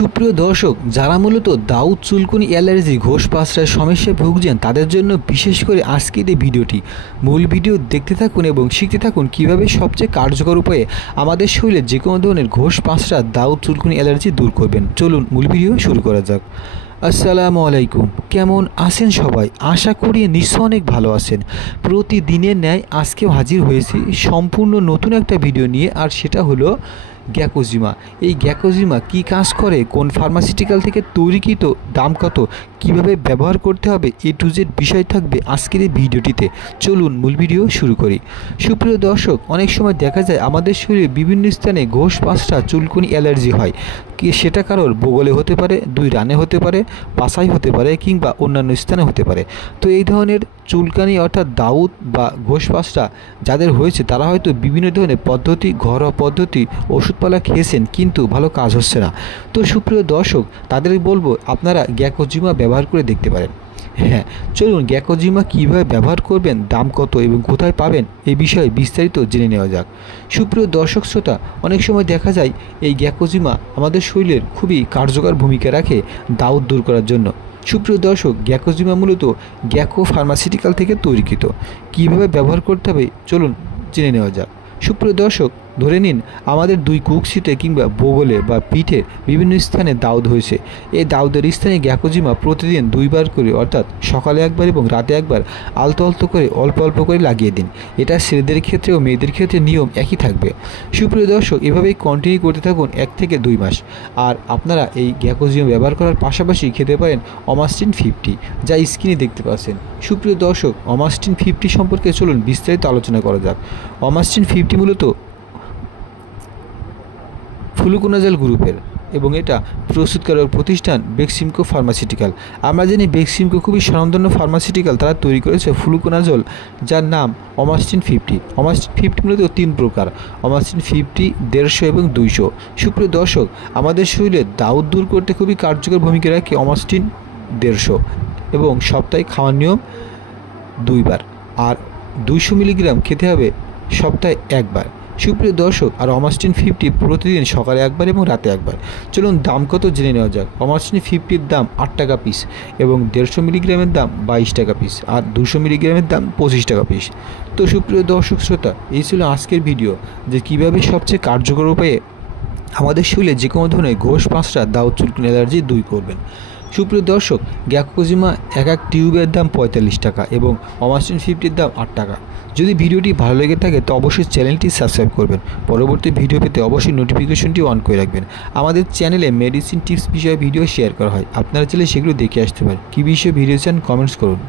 সুপ্রিয় দর্শক, যারা মূলত দাউদ চুলকুনি অ্যালার্জি ঘোষ পাঁচড়ার সমস্যায় ভুগছেন তাদের জন্য বিশেষ করে আজকের এই ভিডিওটি। মূল ভিডিও দেখতে থাকুন এবং শিখতে থাকুন কীভাবে সবচেয়ে কার্যকর উপায়ে আমাদের শরীরে যে কোনো ধরনের ঘোষ পাঁচড়া দাউদ চুলকুনি অ্যালার্জি দূর করবেন। চলুন মূল ভিডিও শুরু করা যাক। আসসালামু আলাইকুম, কেমন আছেন সবাই? আশা করি নিশ্চয় অনেক ভালো আছেন। প্রতিদিনের ন্যায় আজকেও হাজির হয়েছি সম্পূর্ণ নতুন একটা ভিডিও নিয়ে, আর সেটা হলো গ্যাকোজিমা। এই গ্যাকোজিমা কী কাজ করে, কোন ফার্মাসিউটিক্যাল থেকে তৈরিকৃত, দাম কত, কিভাবে ব্যবহার করতে হবে, এ টু জেড বিষয় থাকবে আজকের এই ভিডিওটিতে। চলুন মূল ভিডিও শুরু করি। সুপ্রিয় দর্শক, অনেক সময় দেখা যায় আমাদের শরীরে বিভিন্ন স্থানে ঘোষ পাঁচড়া চুলকুনি অ্যালার্জি হয়। সেটা কারোর বগলে হতে পারে, দুই রানে হতে পারে, পাছায় হতে পারে, কিংবা অন্যান্য স্থানে হতে পারে। তো এই ধরনের চুলকানি অর্থাৎ দাউদ বা ঘোষ পাঁচড়া যাদের হয়েছে তারা হয়তো বিভিন্ন ধরনের পদ্ধতি, ঘরোয়া পদ্ধতি, ওষুধপালা খেয়েছেন, কিন্তু ভালো কাজ হচ্ছে না। তো সুপ্রিয় দর্শক, তাদের বলবো আপনারা গ্যাকোজিমা ব্যবহার করে দেখতে পারেন। হ্যাঁ, চলুন গ্যাকোজিমা কীভাবে ব্যবহার করবেন, দাম কত এবং কোথায় পাবেন এই বিষয়ে বিস্তারিত জেনে নেওয়া যাক। সুপ্রিয় দর্শক শ্রোতা, অনেক সময় দেখা যায় এই গ্যাকোজিমা আমাদের শরীরের খুবই কার্যকর ভূমিকা রাখে দাউদ দূর করার জন্য। সুপ্রিয় দর্শক, গ্যাকোজিমা মূলত গ্যাকো ফার্মাসিউটিক্যাল থেকে তৈরিকৃত। কীভাবে ব্যবহার করতে হবে চলুন জেনে নেওয়া যাক। সুপ্রিয় দর্শক, ধরে নিন আমাদের দুই কুকশিতে কিংবা বগলে বা পিঠে বিভিন্ন স্থানে দাউদ হয়েছে। এই দাউদের স্থানে গ্যাকোজিমা প্রতিদিন দুইবার করে, অর্থাৎ সকালে একবার এবং রাতে একবার আলতো আলতো করে অল্প অল্প করে লাগিয়ে দিন। এটা ছেলেদের ক্ষেত্রে ও মেয়েদের ক্ষেত্রে নিয়ম একই থাকবে। সুপ্রিয় দর্শক, এভাবেই কন্টিনিউ করতে থাকুন 1 থেকে 2 মাস। আর আপনারা এই গ্যাকোজিমা ব্যবহার করার পাশাপাশি খেতে পারেন অমাস্টিন 50, যা স্ক্রিনে দেখতে পাচ্ছেন। সুপ্রিয় দর্শক, অমাস্টিন 50 সম্পর্কে চলুন বিস্তারিত আলোচনা করা যাক। অমাস্টিন 50 মূলত ফ্লুকোনাজল গ্রুপের এবং এটা প্রস্তুতকারক প্রতিষ্ঠান বেক্সিমকো ফার্মাসিউটিক্যাল। আমরা জানি বেক্সিমকো খুবই স্বনামধন্য ফার্মাসিউটিক্যাল, তারা তৈরি করেছে ফ্লুকোনাজল, যার নাম অমাস্টিন 50। অমাস্টিন 50 মূলত 3 প্রকার: অমাস্টিন 50, 150 এবং 200। সুপ্রিয় দর্শক, আমাদের শরীরে দাউদ দূর করতে খুবই কার্যকর ভূমিকা রাখে অমাস্টিন 150 এবং সপ্তাহে খাওয়ার নিয়ম 2 বার, আর 200 মিলিগ্রাম খেতে হবে সপ্তাহে 1 বার। সুপ্রিয় দর্শক, আর অমাস্টিন 50 প্রতিদিন সকালে একবার এবং রাতে একবার। চলুন দাম কত জেনে নেওয়া যাক। অমাস্টিন 50-র দাম 8 টাকা পিস এবং 150 মিলিগ্রামের দাম 22 টাকা পিস, আর 200 মিলিগ্রামের দাম 25 টাকা পিস। তো সুপ্রিয় দর্শক শ্রোতা, এই ছিল আজকের ভিডিও, যে কীভাবে সবচেয়ে কার্যকর উপায়ে আমাদের শরীরে যে কোনো ধরনের ঘোষ পাঁচড়া দাউদ চুলকুনি অ্যালার্জি দূর করবেন। সুপ্রিয় দর্শক, গ্যাকোজিমা এক টিউবের দাম 45 টাকা এবং অমাস্টিন 50-র দাম 8 টাকা। যদি ভিডিওটি ভালো লেগে থাকে তো অবশ্যই চ্যানেলটি সাবস্ক্রাইব করবেন। পরবর্তী ভিডিও পেতে অবশ্যই নোটিফিকেশনটি অন করে রাখবেন। আমাদের চ্যানেলে মেডিসিন টিপস বিষয়ে ভিডিও শেয়ার করা হয়, আপনারা চাইলে সেগুলো দেখে আসতে পারেন। কী বিষয়ে ভিডিও চান কমেন্টস করুন।